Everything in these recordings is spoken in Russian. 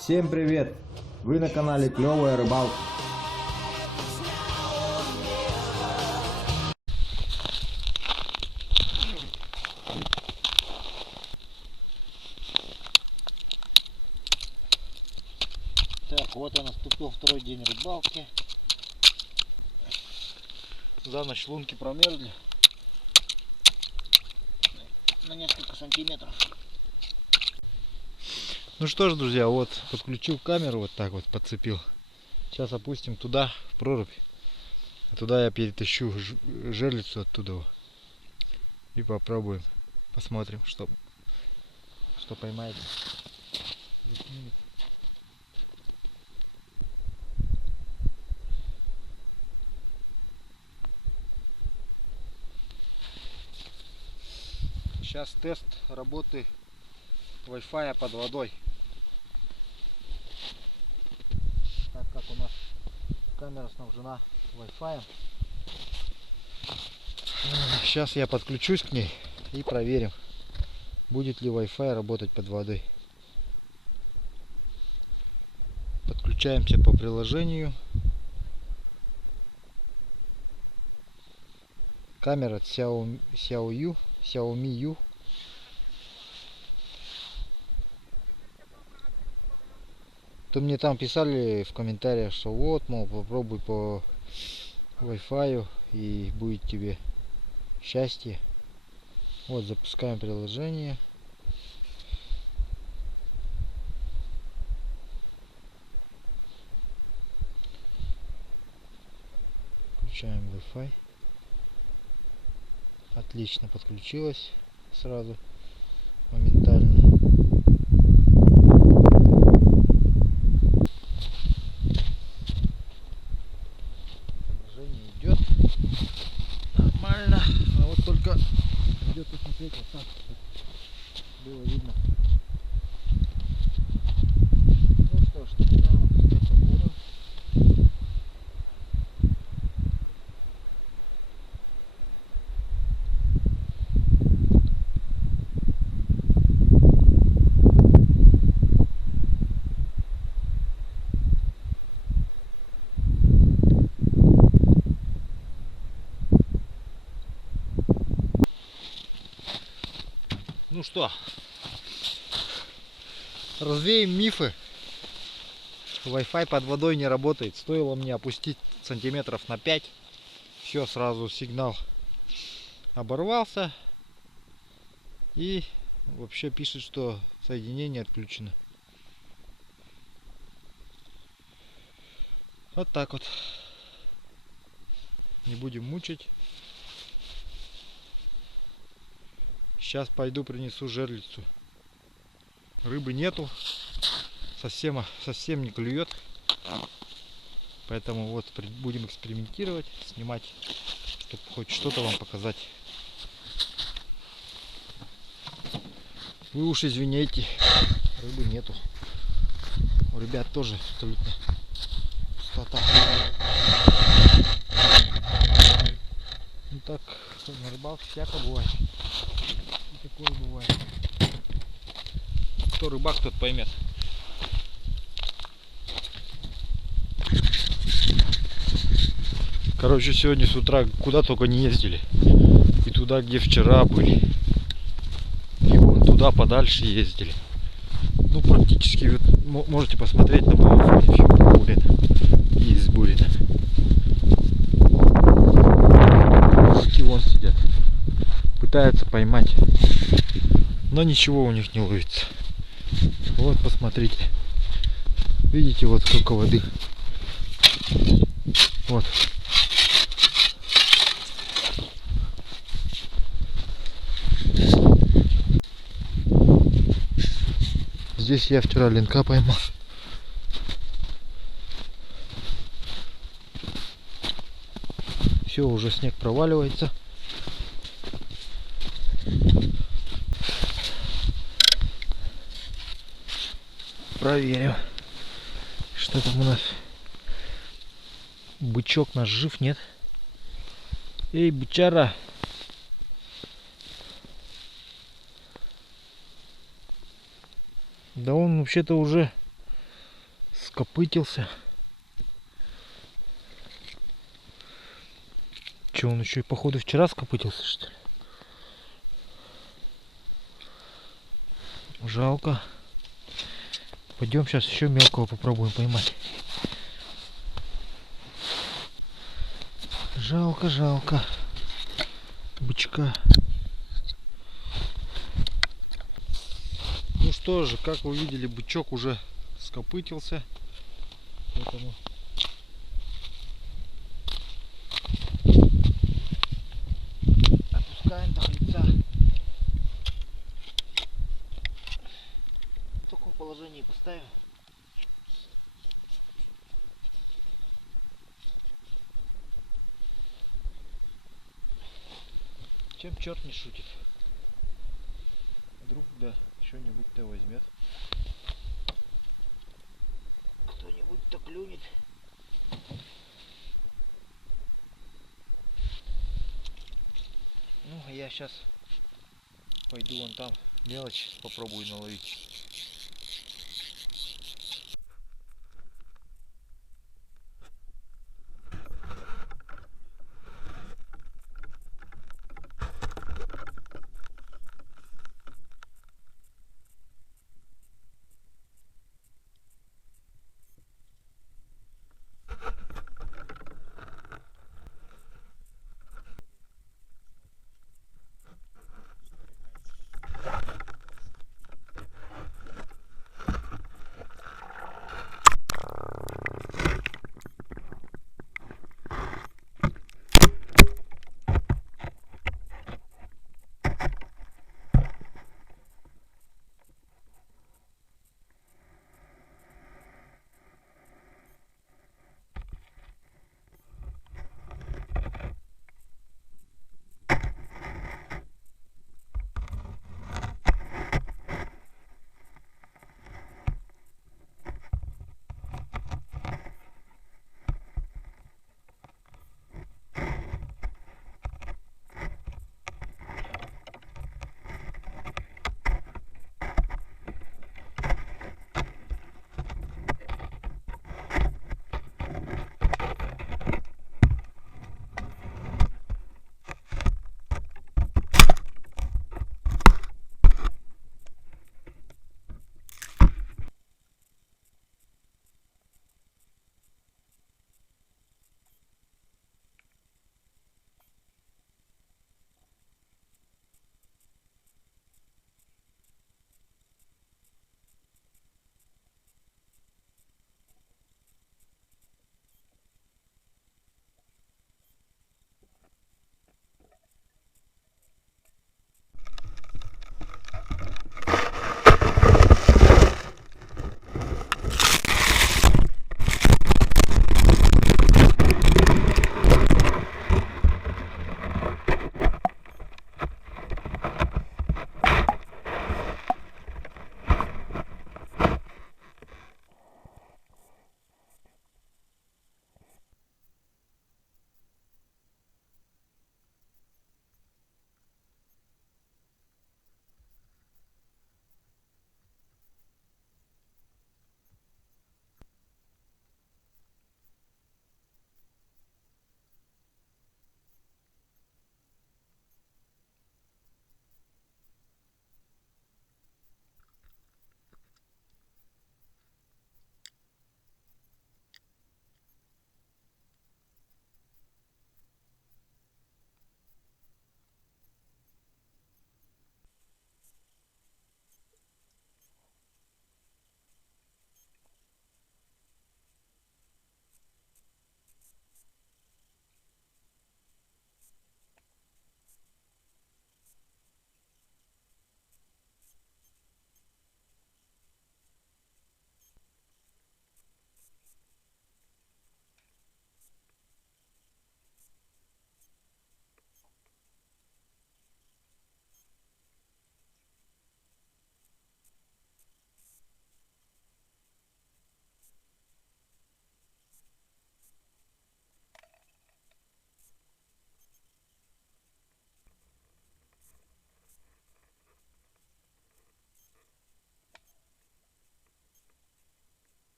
Всем привет! Вы на канале Клевая Рыбалка. Так, вот и наступил второй день рыбалки. За ночь лунки промерзли на несколько сантиметров. Ну что ж, друзья, вот подключил камеру, вот так вот подцепил. Сейчас опустим туда, в прорубь. А туда я перетащу жерлицу оттуда. И попробуем. Посмотрим, что поймает. Сейчас тест работы Wi-Fi под водой. Так как у нас камера снабжена Wi-Fi. Сейчас я подключусь к ней и проверим, будет ли Wi-Fi работать под водой. Подключаемся по приложению. Камера Xiaomi U. То мне там писали в комментариях, что вот, мол, попробуй по Wi-Fi и будет тебе счастье. Вот, запускаем приложение. Включаем Wi-Fi. Отлично, подключилась сразу, моментально. Изображение идет нормально, а вот только идет посмотреть вот так, чтобы было видно. Ну что ж, тогда пускай посмотрим. Ну что, развеем мифы. Wi-Fi под водой не работает. Стоило мне опустить сантиметров на 5. Все, сразу сигнал оборвался. И вообще пишет, что соединение отключено. Вот так вот. Не будем мучить. Сейчас пойду принесу жерлицу. Рыбы нету. Совсем не клюет. Поэтому вот будем экспериментировать, снимать, чтобы хоть что-то вам показать. Вы уж извините, рыбы нету. У ребят тоже абсолютно пустота. Ну так, на рыбалке всяко бывает. И такое бывает. Кто рыбак, тот поймет. Короче, сегодня с утра куда только не ездили. И туда, где вчера были. И вон туда подальше ездили. Ну, практически, вот, можете посмотреть на мою фотографию Бурина. Из Бурина. Мужики вон сидят. Пытаются поймать. Но ничего у них не ловится. Вот, посмотрите. Видите, вот сколько воды. Вот. Здесь я вчера ленка поймал. Все, уже снег проваливается. Проверим, что там у нас. Бычок наш жив, нет? Эй, бычара! Да он вообще-то уже скопытился. Че, он еще и походу вчера скопытился, что ли? Жалко. Пойдем сейчас еще мелкого попробуем поймать. Жалко, жалко. Бычка. Ну что же, как вы видели, бычок уже скопытился. Поэтому опускаем до лица. В таком положении поставим. Чем черт не шутит? Вдруг да что-нибудь-то возьмет. Кто-нибудь-то клюнет. Ну, а я сейчас пойду вон там мелочь попробую наловить.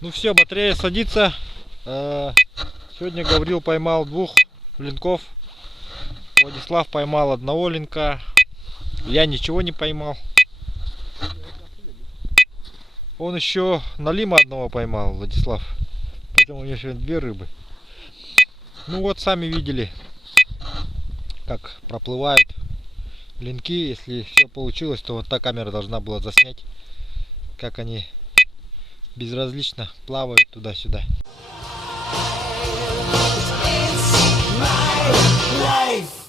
Ну все, батарея садится. Сегодня Гаврил поймал 2 линков. Владислав поймал 1 линка. Я ничего не поймал. Он еще налима 1 поймал, Владислав. Поэтому у него сегодня 2 рыбы. Ну вот, сами видели, как проплывают линки. Если все получилось, то вот та камера должна была заснять, как они безразлично плавают туда-сюда. It's my life.